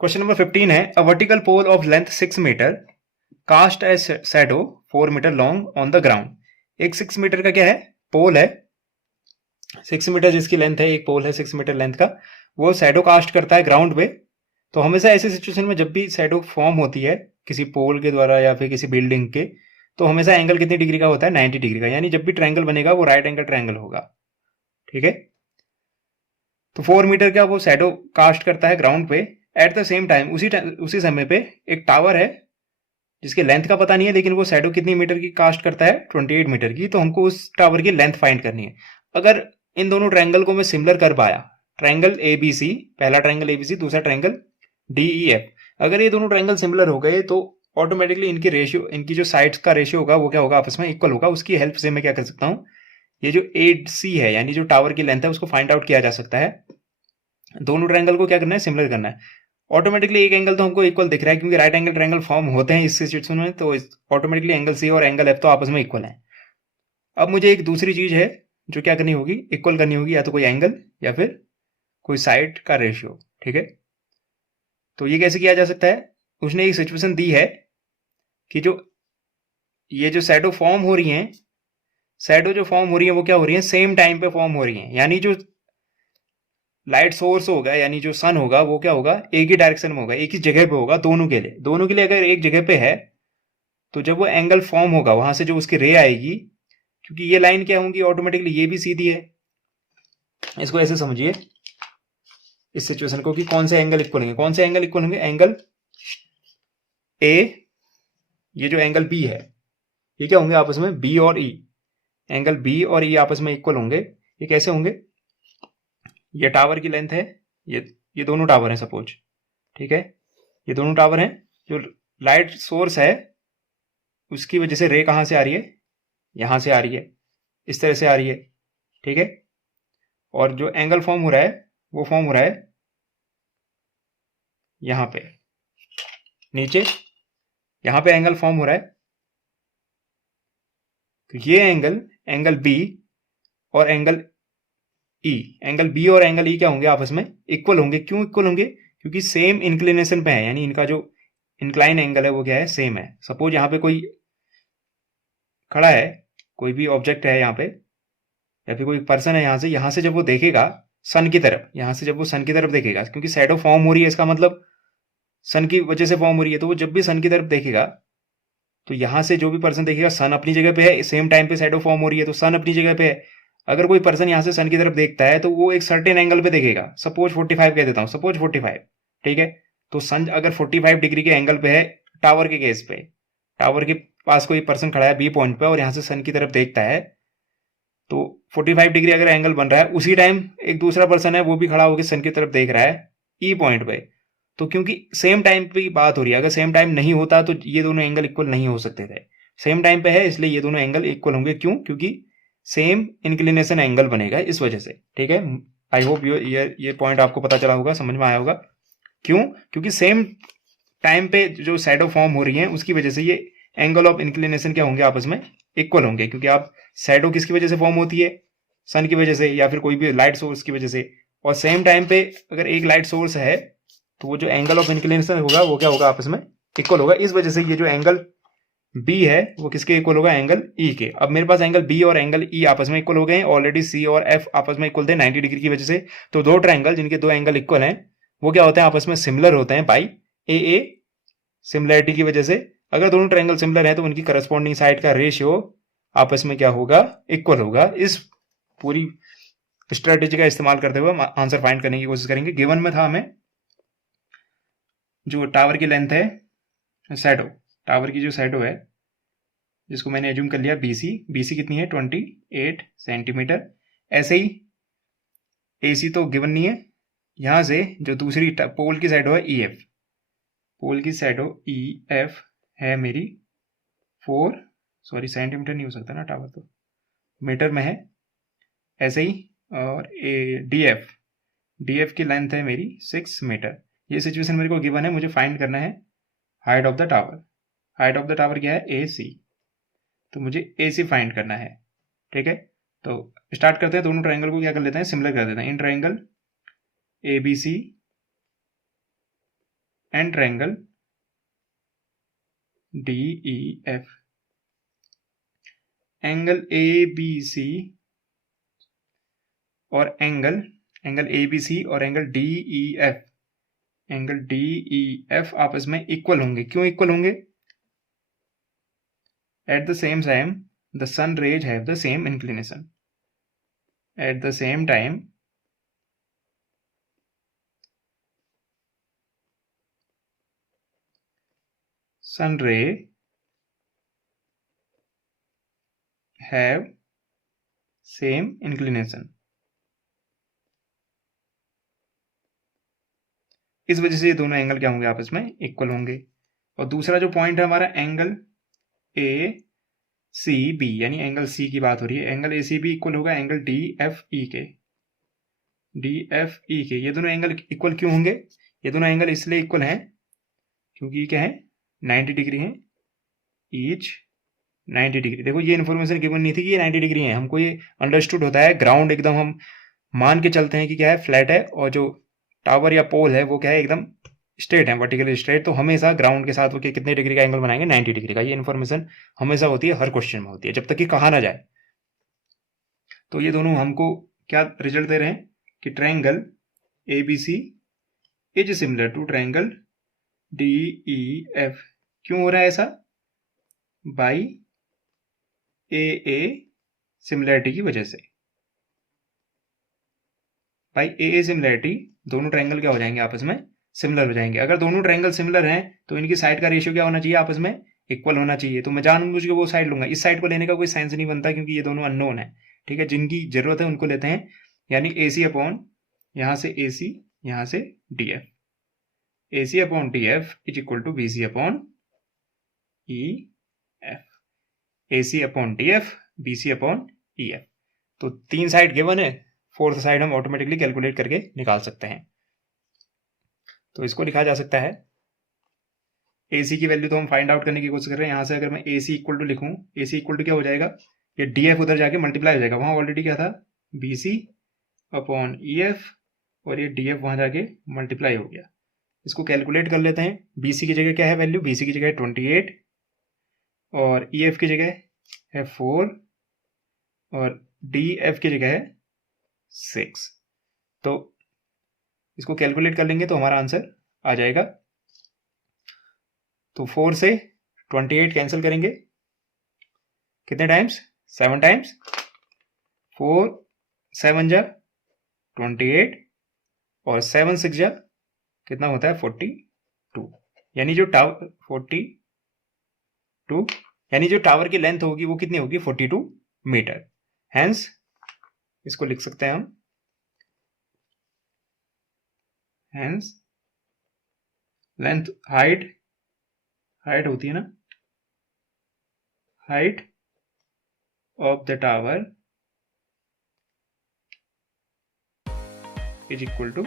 Question number 15 है a vertical pole of length 6 metre cast as shadow 4 metre long on the ground. एक 6 metre का क्या है, पोल है, 6 मीटर जिसकी लेंथ है, एक पोल है 6 मीटर लेंथ का, वो शैडो कास्ट करता है ग्राउंड पे। तो हमेशा ऐसी सिचुएशन में जब भी शैडो फॉर्म होती है किसी पोल के द्वारा या फिर किसी बिल्डिंग के, तो हमेशा एंगल कितनी डिग्री का होता है, 90 डिग्री का। यानी जब भी ट्रायंगल बनेगा वो राइट एंगल ट्रायंगल होगा। ठीक है, तो 4 मीटर का वो शैडो कास्ट करता है ग्राउंड पे। एट द सेम टाइम उसी समय पे एक टावर है जिसके लेंथ का पता नहीं है, लेकिन वो शैडो कितनी मीटर की कास्ट करता है, 28 मीटर की। तो हमको उस टावर की लेंथ फाइंड करनी है। अगर इन दोनों ट्रायंगल को मैं सिमिलर कर पाया, ट्रायंगल एबीसी, पहला ट्रायंगल एबीसी, दूसरा ट्रायंगल डीईएफ, अगर ये दोनों ट्रायंगल सिमिलर हो गए तो ऑटोमेटिकली इनकी रेशियो, इनकी जो साइड्स का रेशियो होगा वो क्या होगा, आपस में इक्वल होगा। उसकी हेल्प से मैं क्या कर सकता हूँ, ये जो एसी है यानी जो टावर की लेंथ है उसको फाइंड आउट किया जा सकता है। दोनों ट्रायंगल को क्या करना है, सिमिलर करना है। ऑटोमेटिकली एक एंगल तो हमको इक्वल दिख रहा है क्योंकि राइट एंगल ट्रायंगल फॉर्म होते हैं इस सिचुएशन में, तो ऑटोमेटिकली एंगल सी और एंगल एफ तो आपस में इक्वल है। अब मुझे एक दूसरी चीज है जो क्या करनी होगी, इक्वल करनी होगी, या तो कोई एंगल या फिर कोई साइड का रेशियो। ठीक है, तो ये कैसे किया जा सकता है, उसने एक सिचुएशन दी है कि जो ये जो शैडो फॉर्म हो रही है, शैडो जो फॉर्म हो रही है वो क्या हो रही है, सेम टाइम पे फॉर्म हो रही है। यानी जो लाइट सोर्स होगा यानी जो सन होगा वो क्या होगा, एक ही डायरेक्शन में होगा, एक ही जगह पे होगा दोनों के लिए अगर एक जगह पे है तो जब वो एंगल फॉर्म होगा वहां से जो उसकी रे आएगी, क्योंकि ये लाइन क्या होंगी, ऑटोमेटिकली ये भी सीधी है। इसको ऐसे समझिए इस सिचुएशन को कि कौन से एंगल इक्वल होंगे, कौन से एंगल इक्वल होंगे, एंगल ए, ये जो एंगल बी है ये क्या होंगे आपस में, बी और ई, एंगल बी और ई आपस में इक्वल होंगे। ये कैसे होंगे, ये टावर की लेंथ है, ये दोनों टावर हैं सपोज। ठीक है, ये दोनों टावर हैं, जो लाइट सोर्स है उसकी वजह से रे कहां से आ रही है, यहां से आ रही है, इस तरह से आ रही है। ठीक है, और जो एंगल फॉर्म हो रहा है वो फॉर्म हो रहा है यहां पे नीचे, यहां पे एंगल फॉर्म हो रहा है। तो ये एंगल बी और एंगल ई, एंगल बी और एंगल ई क्या होंगे, आपस में इक्वल होंगे। क्यों इक्वल होंगे, क्योंकि सेम इंक्लिनेशन पे है, यानी इनका जो इंक्लाइन एंगल है वो क्या है, सेम है। सपोज यहाँ पे कोई खड़ा है, कोई भी ऑब्जेक्ट है यहाँ पे, या फिर कोई पर्सन है, यहाँ से जब वो देखेगा सन की तरफ, यहाँ से जब वो सन की तरफ देखेगा, क्योंकि शैडो फॉर्म हो रही है, इसका मतलब सन की वजह से फॉर्म हो रही है, तो वो जब भी सन की तरफ देखेगा तो यहाँ से जो भी पर्सन देखेगा, सन अपनी जगह पे है, सेम टाइम पे शैडो फॉर्म हो रही है तो सन अपनी जगह पे है। अगर कोई पर्सन यहाँ से सन की तरफ देखता है तो वो एक सर्टेन एंगल पे देखेगा, सपोज 45 कह देता हूँ, सपोज 45। ठीक है, तो सन अगर 45 डिग्री के एंगल पे है टावर के केस पे, टावर के पास कोई पर्सन खड़ा है बी पॉइंट पे और यहाँ से सन की तरफ देखता है, तो 45 डिग्री अगर एंगल बन रहा है, उसी टाइम एक दूसरा पर्सन है वो भी खड़ा होकर सन की तरफ देख रहा है ई पॉइंट पे। तो क्योंकि सेम टाइम पे बात हो रही है, अगर सेम टाइम नहीं होता तो ये दोनों एंगल इक्वल नहीं हो सकते थे। सेम टाइम पे है इसलिए ये दोनों एंगल इक्वल होंगे। क्यों, क्योंकि सेम इंक्लिनेशन एंगल बनेगा इस वजह से। ठीक है, आई होप ये पॉइंट आपको पता चला होगा, समझ में आया होगा। क्यों, क्योंकि सेम टाइम पे जो शैडो फॉर्म हो रही है उसकी वजह से ये एंगल ऑफ इंक्लिनेशन क्या होंगे, आपस में इक्वल होंगे। क्योंकि आप शैडो किसकी वजह से फॉर्म होती है, सन की वजह से या फिर कोई भी लाइट सोर्स की वजह से, और सेम टाइम पे अगर एक लाइट सोर्स है तो वो जो एंगल ऑफ इंक्लिनेशन होगा वो क्या होगा, आपस में इक्वल होगा। इस वजह से ये जो एंगल बी है वो किसके इक्वल होगा, एंगल ई के। अब मेरे पास एंगल बी और एंगल ई आपस में इक्वल हो गए हैं, ऑलरेडी सी और एफ आपस में इक्वल थे 90 डिग्री की वजह से। तो दो ट्रायंगल जिनके दो एंगल इक्वल हैं वो क्या होते हैं, आपस में सिमिलर होते हैं बाई ए सिमिलरिटी की वजह से। अगर दोनों ट्रायंगल सिमिलर है तो उनकी करस्पॉन्डिंग साइड का रेशियो आपस में क्या होगा, इक्वल होगा। इस पूरी स्ट्रेटेजी का इस्तेमाल करते हुए हम आंसर फाइंड करने की कोशिश करेंगे। गिवन में था हमें जो टावर की लेंथ है, शैडो, टावर की जो शैडो है जिसको मैंने एज्यूम कर लिया बीसी, बीसी कितनी है 28 सेंटीमीटर। ऐसे ही एसी तो गिवन नहीं है, यहां से जो दूसरी पोल की शैडो है ईएफ, पोल की शैडो ई एफ है मेरी 4 सेंटीमीटर नहीं हो सकता ना, टावर तो मीटर में है। ऐसे ही और डी एफ, डी एफ की लेंथ है मेरी 6 मीटर। ये सिचुएशन मेरे को गिवन है, मुझे फाइंड करना है height of the tower. Height of the tower क्या है, ए सी, तो मुझे ए सी फाइंड करना है। ठीक है, तो स्टार्ट करते हैं, दोनों ट्रायंगल को क्या कर लेते हैं, सिमिलर कर देते हैं। In triangle A B C and triangle DEF, angle ABC और एंगल ABC और एंगल DEF आपस में इक्वल होंगे। क्यों इक्वल होंगे? At the same time the sun rays have the same inclination. At the same time sun ray have same inclination। इस वजह से ये दोनों एंगल क्या होंगे? आपस में इक्वल होंगे। और दूसरा जो पॉइंट है हमारा एंगल ACB, यानी एंगल C की बात हो रही है। एंगल ACB इक्वल होगा एंगल DFE के। ये दोनों एंगल इक्वल क्यों होंगे? ये दोनों एंगल इसलिए इक्वल हैं क्योंकि ये क्या है? 90 डिग्री है, ईच 90 डिग्री। देखो ये इन्फॉर्मेशन गिवन नहीं थी कि ये 90 डिग्री है, हमको ये अंडरस्टूड होता है। ग्राउंड एकदम हम मान के चलते हैं कि क्या है? फ्लैट है, और जो टावर या पोल है वो क्या है? एकदम स्ट्रेट है, वर्टिकली स्ट्रेट। तो हमेशा ग्राउंड के साथ वो कितने डिग्री का एंगल बनाएंगे? 90 डिग्री का। ये इन्फॉर्मेशन हमेशा होती है, हर क्वेश्चन में होती है, जब तक कि कहा ना जाए। तो ये दोनों हमको क्या रिजल्ट दे रहे हैं कि triangle ABC is similar to triangle DEF। क्यों हो रहा है ऐसा? बाई AA सिमिलरिटी की वजह से। बाई AA सिमिलरिटी दोनों ट्रायंगल क्या हो जाएंगे? आपस में सिमिलर हो जाएंगे। अगर दोनों ट्रायंगल सिमिलर हैं तो इनकी साइड का रेशियो क्या होना चाहिए? आपस में इक्वल होना चाहिए। तो मैं जानबूझ के वो साइड लूंगा, इस साइड को लेने का कोई सेंस नहीं बनता क्योंकि ये दोनों अननोन है। ठीक है, जिनकी जरूरत है उनको लेते हैं। यानी AC अपॉन यहां से AC, यहां से DF। AC upon DF is equal to BC upon EF। AC upon DF, BC upon EF। तो 3 साइड गिवन है, 4th साइड हम ऑटोमेटिकली कैलकुलेट करके निकाल सकते हैं। तो इसको लिखा जा सकता है, AC की वैल्यू तो हम फाइंड आउट करने की कोशिश कर रहे हैं। यहां से अगर मैं AC इक्वल टू लिखूं, AC इक्वल टू क्या हो जाएगा? ये DF उधर जाके मल्टीप्लाई हो जाएगा। वहां ऑलरेडी क्या था? BC अपॉन EF, और ये DF वहां जाके मल्टीप्लाई हो गया। इसको कैलकुलेट कर लेते हैं। BC की जगह क्या है वैल्यू? BC की जगह 28 और EF की जगह है 4 और DF की जगह है 6। तो इसको कैलकुलेट कर लेंगे तो हमारा आंसर आ जाएगा। तो 4 से 28 कैंसिल करेंगे, कितने टाइम्स? 7 टाइम्स। 4 7 जा 28 और 7 6 जा कितना होता है? 42। यानी जो टावर 42, यानी जो टावर की लेंथ होगी वो कितनी होगी? 42 मीटर। हेंस इसको लिख सकते हैं हम, हेंस लेंथ हाइट होती है ना, height of the tower is equal to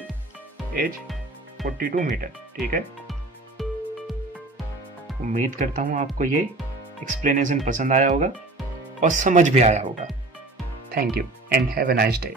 as 42 metre. ठीक है, उम्मीद करता हूं आपको ये एक्सप्लेनेशन पसंद आया होगा और समझ भी आया होगा। Thank you and have a nice day.